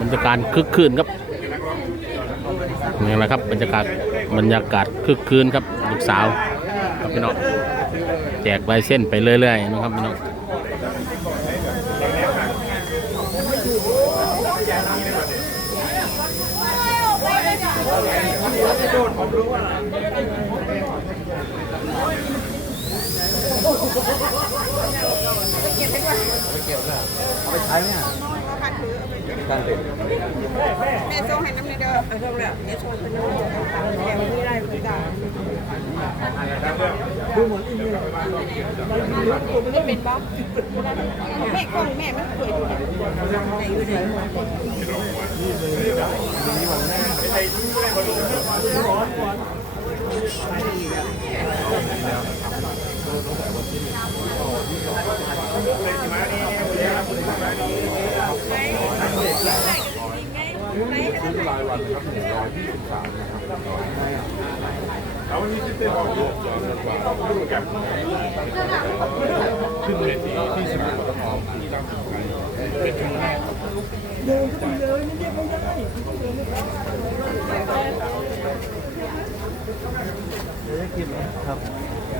บรรยากาศคึกคืนครับนี่แหละครับบรรยากาศบรรยากาศคึกคืนครับลูกสาวครับพี่น้องแจกใบเส้นไปเรื่อยๆนะครับพี่น้อง แม่ส่งให้น้ำในเด้อเอาส่งแล้วแม่ส่งให้น้ำแม่ไม่ได้คุณตาดูเหมือนอีเมลไม่เป็นบ๊อบแม่กล้องแม่มันสวยดูเนี่ยไหนอ ยู่ไหน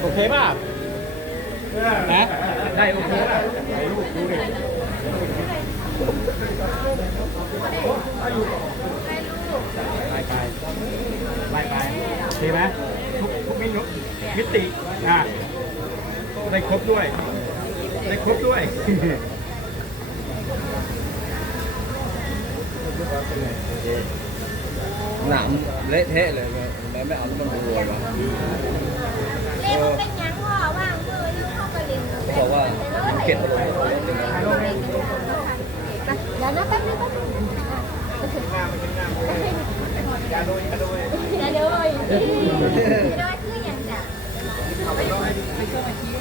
โอเคป่ะนะได้โอเคป่ะถ่ายรูปดูดิไปไปไปไปโอเคไหมทุกทุกมิติมิติอะได้ครบด้วยได้ครบด้วย หนามเละเทะเลยแล้วไม่เอาแล้วมันรวยวะเล่เป็นยังพ่อว่างมือยังเข้าไปเล่นเขาบอกว่าเก็บอารมณ์เดี๋ยวนะแป๊บนึงแป๊บนึงอย่าโดยอย่าโดยอย่าโดยคืออย่างจ้ะ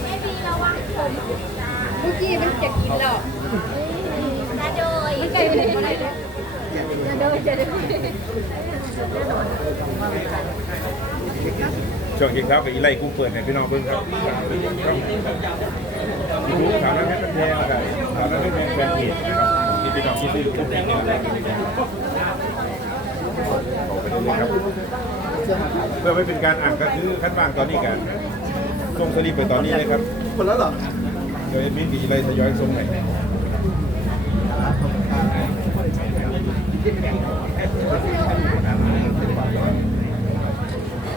แม่พี่ระวังผมเมื่อกี้มันจะกินแล้วอย่าโดยไม่ไกลไปไหน มาได้เลยอย่าโดยอย่าโดยช่วงเย็นครับอีไล่กูเปิดให้พี่น้องเบิ่งครับยูทูบถามนั้นแม่เป็นแพงนะครับถามนั้นแพงแฟนเพจนะครับที่พี่น้องที่ซื้อกอย่างเนี่ยนะครับบอกไปเลยครับเพื่อไม่เป็นการอ่านก็คือขั้นบางตอนนี้กันส่งสลิปไปตอนนี้เลยครับคนแล้วเหรอเดี๋ยวมินกับอีไล่ทยอยส่งให้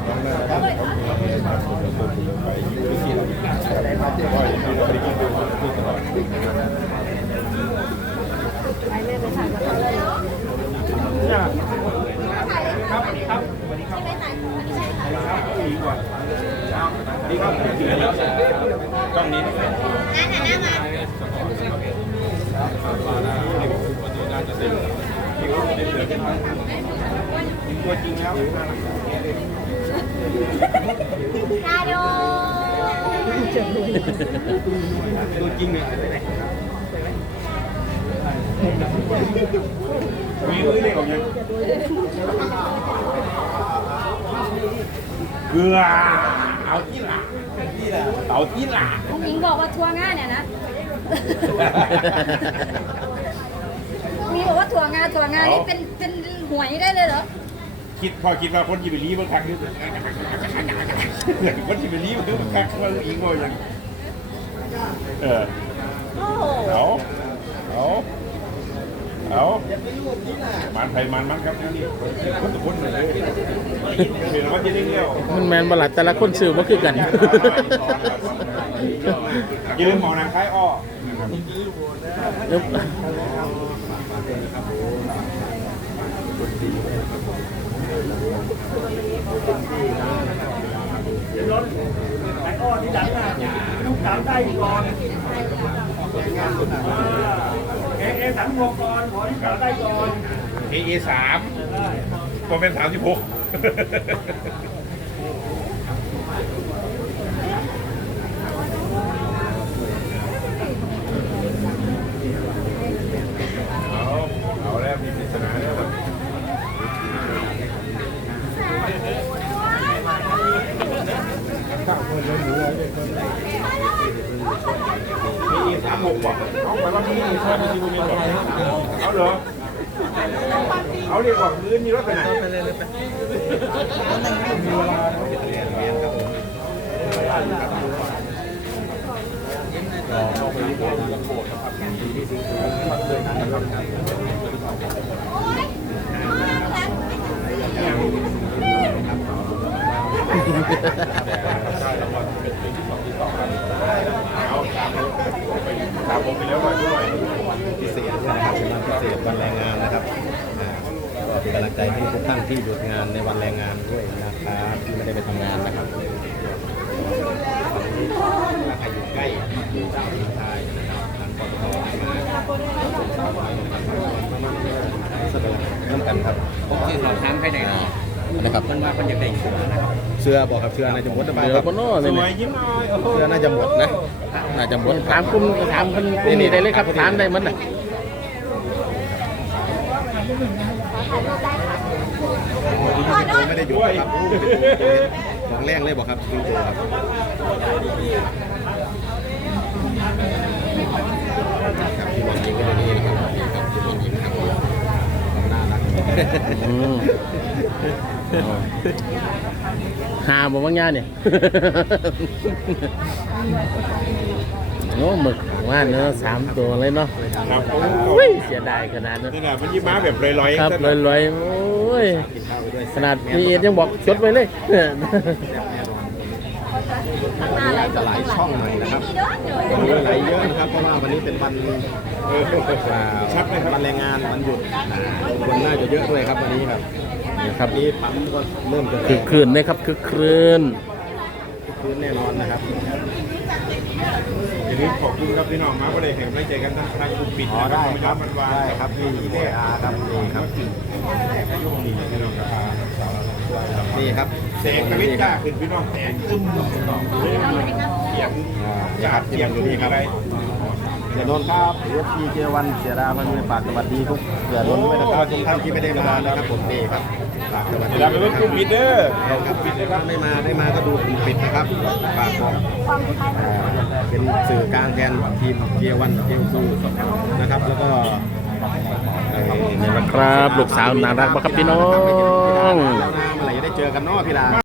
ต้องหน้าครับไปอยู่ที่เราก็อย่างที่เราได้ยินดูพูดตลอด นี่ครับกล้องนี้นะครับ ตัวจริงแล้วอย่าโดตัวจริงเนี่ยมีมือเล็กออกยังเกลือเอาที่หลังเอาที่หลังผู้หญิงบอกว่าทัวร์ง่ายเนี่ยนะ บอกว่าถั่วงาถั่วงานี่เป็นเป็นหวยได้เลยเหรอคิดพอคิดว่าคนจิบลีมันคักนึกคนจิบลีมันคือมันคักว่าอีกว่าอย่างเออโอ้โหเอาเอาเอามันไทยมันมันครับนี่คนทุกคนเลยเห็นว่าจะได้เงี้ยวมันแมนบลัดแต่ละคนซื้อมาคือกันอย่าลืมหมอนางคล้ายอ้อ เดี๋ยวเสามได้ก่อนเอเอสามหกก่อนขอที่สามได้ก่อนเอเอสามก็เป็นสามสิบหกเอาเอาแล้วมีปริศนาแล้ว มีสามหกว่ะเอาไปว่าที่นี่ชอบไปที่ ผมไปแล้วหน่อยด้วยพิเศษนะครับเป็นวันพิเศษวันแรงงานนะครับก็เป็นกำลังใจให้ทุกท่านที่หยุดงานในวันแรงงานด้วยนะครับที่ไม่ได้ไปทำงานนะครับถ้าใครอยู่ใกล้อยู่ทางไทยนะครับทางปตทมาแสดงน้ำกันครับผมคือสอบถามภายใน นะครับมันว่าคนอยากได้ตัวนะครับเสื้อบอกครับเสื้อน่าจะหมดหรือเปล่าเดี๋ยควรับบนโน่สเลยวเนี่ยยยิ้มหน่อยโอ้โหเสื้อน่าจะหมดนะน่าจะหมดถามกลุ่มถามคนกลุ่มนี้ได้เลยครับถามได้หมันน่ะไม่ได้หยุดนะครับของแรงเลยบอกครับคือตัวครับครับที่วันนี้ก็นี่นะครับนี่ครับที่วันนี้ครับน่ารัก อืม หาบ่บางอย่างเนี่ยโอ้หมึกว่าเนื้อสามตัวเลยเนาะครับโอ้โหอุ้ยเสียดายขนาดนั้นนี่แหละมันยิ้มมาแบบลอยๆครับซะหน่อยลอยๆโอ้ยขนาดพีเอ็ดยังบอกจดไว้เลยจะหลายช่องหน่อยนะครับวันนี้ไหลเยอะนะครับ เพราะว่าวันนี้เป็นวันเอออ่าชัดเลยครับวันแรงงานวันหยุดอ่าคนน่าจะเยอะด้วยครับวันนี้ครับ นะครับนี้ปั๊มก็เริ่มจะคือคืนนะครับคือคืนคืนแน่นอนนะครับอย่าลืมขอบคุณครับพี่น้องมาก็เลยเห็นไม่เจอกันทางทางกลุ่มปิดอ๋อนะได้ครับมันวาได้ครับนี่เออาครับนี่ครับพี่น้องครับนี่ครับแสงกระวิดกล้าขึ้นพี่น้องแสงตึ้มเสียงอ่านี่ครับที่มันอยู่นี่ครับเสียนนท์ครับเอฟพีเจวันเสียดาพันธุ์ฝากสวัสดีทุกเสียนนท์ด้วยนะครับทุกท่านที่ไม่ได้มานะครับผมนี่ครับ ฝากสวัดเดี๋ยวเราไปเล่นกลุ่มปิดเด้อครับปิดนะครับไม่มาได้มาก็ดูคุมปิดนะครับฝากบอกเป็นสื่อกลางแทนทีมเบียวันเจซูนะครับ แล้วก็เอ่อนี่นะครับลูกสาวน่ารักมากครับพี่น้องอะไรจะได้เจอกันเนาะพี่ลา